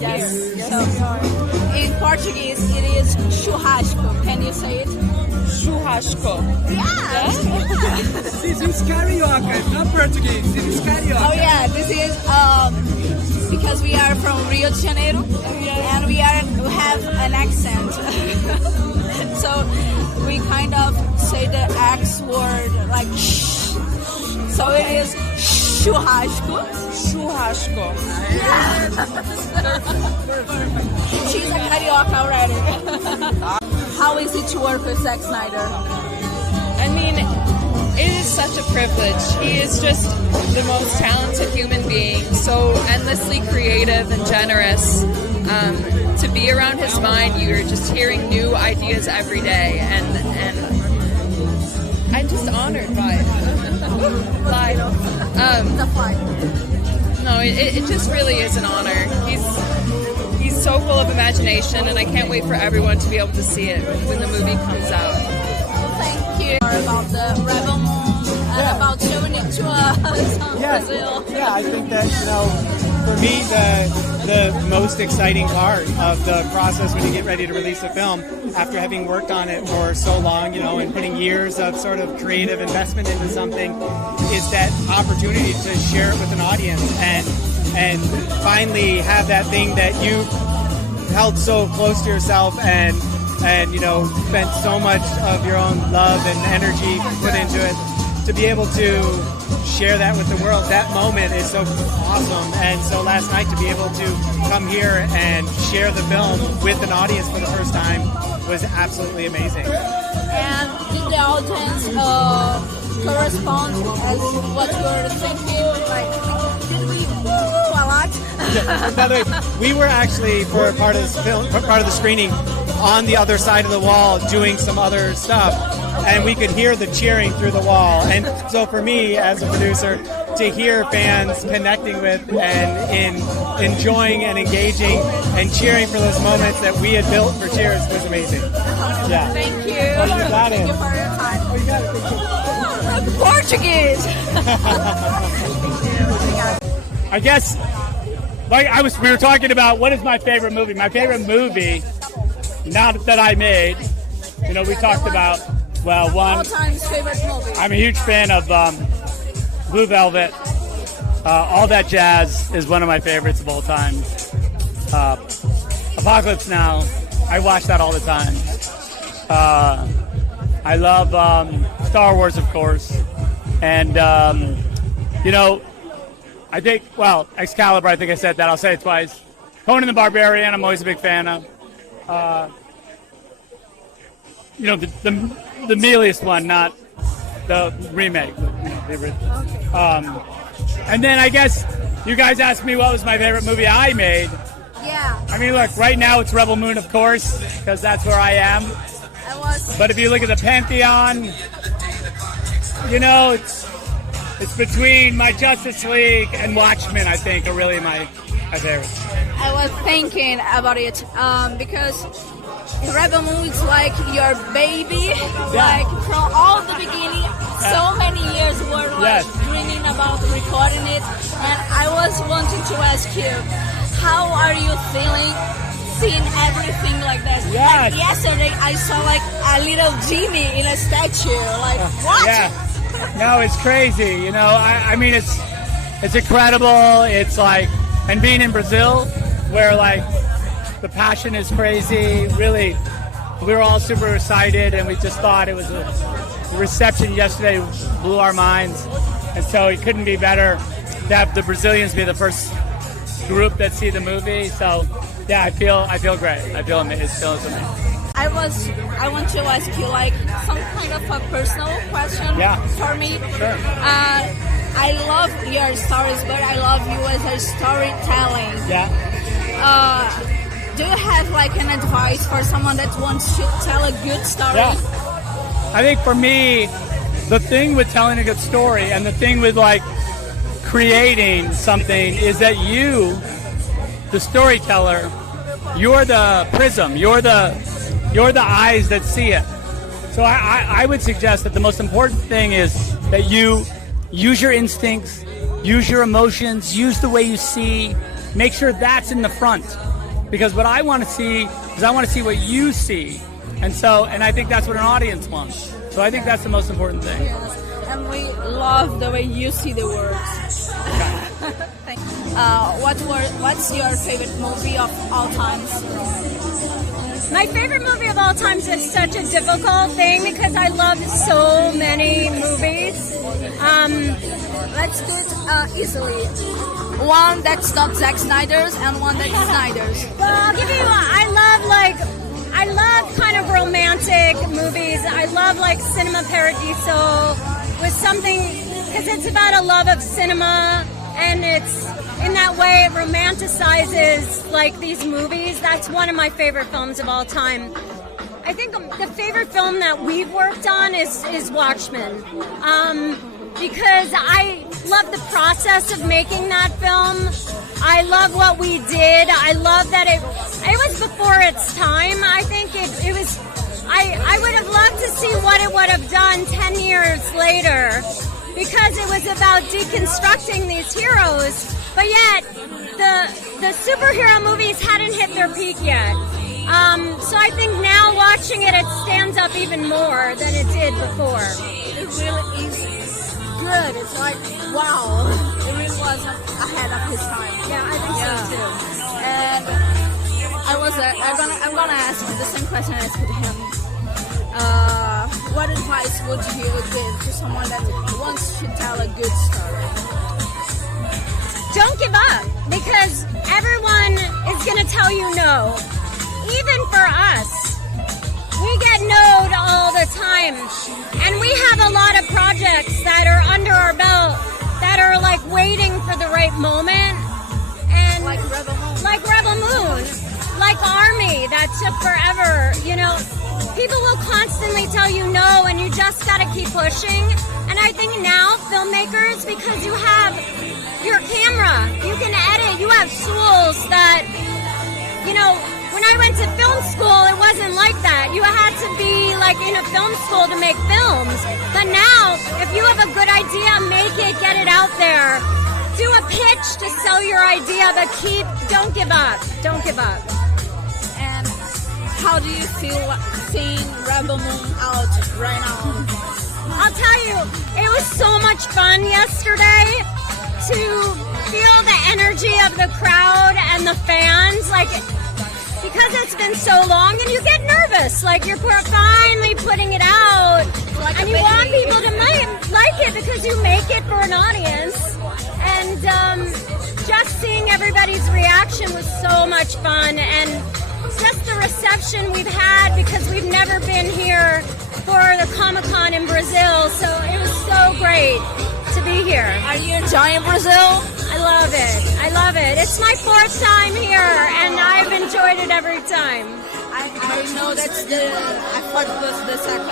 Yes. So, in Portuguese, it is churrasco. Can you say it? Churrasco. Yeah. This is carioca, not Portuguese. This is carioca. Oh yeah, this is because we are from Rio de Janeiro and we have an accent. So we kind of say the X word like shh. So it is churrasco. Churrasco. Yeah. She's a carioca already. How is it to work with Zack Snyder? I mean, it is such a privilege. He is just the most talented human being, so endlessly creative and generous. To be around his mind, you're just hearing new ideas every day, and I'm just honored by it. No, it just really is an honor. He's so full of imagination, and I can't wait for everyone to be able to see it when the movie comes out. Thank you about the Rebel Moon and about showing it to us Brazil. Yeah, I think that, for me, the most exciting part of the process when you get ready to release a film, after having worked on it for so long, and putting years of sort of creative investment into something, is that opportunity to share it with an audience and finally have that thing that you held so close to yourself and spent so much of your own love and energy put into it, to be able to share that with the world. That moment is so awesome. And so last night to be able to come here and share the film with an audience for the first time was absolutely amazing. And did the audience correspond as what you were thinking? Like, did we woo a lot? Yeah, by the way, we were actually, for part of the screening, on the other side of the wall doing some other stuff, and we could hear the cheering through the wall. And so for me, as a producer, to hear fans connecting with and enjoying and engaging and cheering for those moments that we had built for Cheers was amazing. Yeah. Thank you. Oh, you got Thank it. you for your time. Oh, you got it. Portuguese. I guess, we were talking about what is my favorite movie. My favorite movie, not that I made, we talked about, one. All-time favorite movie. I'm a huge fan of Blue Velvet. All That Jazz is one of my favorites of all time. Apocalypse Now, I watch that all the time. I love Star Wars, of course. And, I think, Excalibur, I think I said that. I'll say it twice. Conan the Barbarian, I'm always a big fan of. The mealiest one, not the remake. The original. And then I guess you guys asked me what was my favorite movie I made. Yeah. I mean, look, right now it's Rebel Moon, of course, because that's where I am. But if you look at the Pantheon, it's between my Justice League and Watchmen, I think, are really my favorites. I was thinking about it because Rebel Moon is like your baby, like from all the beginning. So many years were dreaming about recording it, and I was wanting to ask you, how are you feeling seeing everything like that? Yes. Like yesterday, I saw like a little Jimmy in a statue. Like what? Yeah. No, it's crazy. I mean, it's incredible. It's like, and being in Brazil, where like the passion is crazy. Really, we were all super excited, and we just thought it was the reception yesterday blew our minds, and so it couldn't be better to have the Brazilians be the first group that see the movie. So yeah, I feel great. I feel amazing. It feels amazing. I want to ask you like some kind of a personal question for me. Sure. I love your stories, but I love you as a storytelling. Yeah. Do you have like an advice for someone that wants to tell a good story? Yeah. I think for me, the thing with telling a good story and the thing with like creating something is that you, the storyteller, you're the prism, you're the eyes that see it. So I would suggest that the most important thing is that you use your instincts, use your emotions, use the way you see, make sure that's in the front. because what I want to see is I want to see what you see. And I think that's what an audience wants. So I think that's the most important thing. Yes. And we love the way you see the world. Thank you. What's your favorite movie of all times? My favorite movie of all times is such a difficult thing because I love so many movies. Let's do it easily. One that's not Zack Snyder's and one that's Snyder's. Well, I'll give you. I love kind of romantic movies. I love like Cinema Paradiso with something because it's about a love of cinema, and it's in that way it romanticizes like these movies. That's one of my favorite films of all time. I think the favorite film that we've worked on is Watchmen, because I love the process of making that film. I love what we did. I love that it was before its time. I think it was. I would have loved to see what it would have done 10 years later, because it was about deconstructing these heroes. But yet, the superhero movies hadn't hit their peak yet. So I think now watching it stands up even more than it did before. It really is good. It's like, wow. It really was ahead of his time. Yeah, I think so too. And I'm gonna ask you the same question I asked him. What advice would you give to someone that wants to tell a good story? Don't give up, because everyone is going to tell you no. Even for us, we get no'd all the time. And we have a lot of projects that are under our belt that are like waiting for the right moment. And Like Rebel Moon. Like Rebel Moon. Like Army, that took forever. You know, people will constantly tell you no, and you just got to keep pushing. And I think now, filmmakers, because you have your camera, you can edit, you have tools that, you know, when I went to film school, it wasn't like that. You had to be like in a film school to make films. But now, if you have a good idea, make it, get it out there. Do a pitch to sell your idea, but don't give up. Don't give up. And how do you feel seeing Rebel Moon out right now? I'll tell you, it was so much fun yesterday to feel the energy of the crowd and the fans, like, because it's been so long and you get nervous, like you're finally putting it out, Like and a you want baby. people to like it because you make it for an audience. And just seeing everybody's reaction was so much fun, and just the reception we've had, because we've never been here for the Comic-Con in Brazil, so it was so great to be here. Are you enjoying Brazil? I love it. I love it. It's my 4th time here, and I've enjoyed it every time. I know I thought it was the second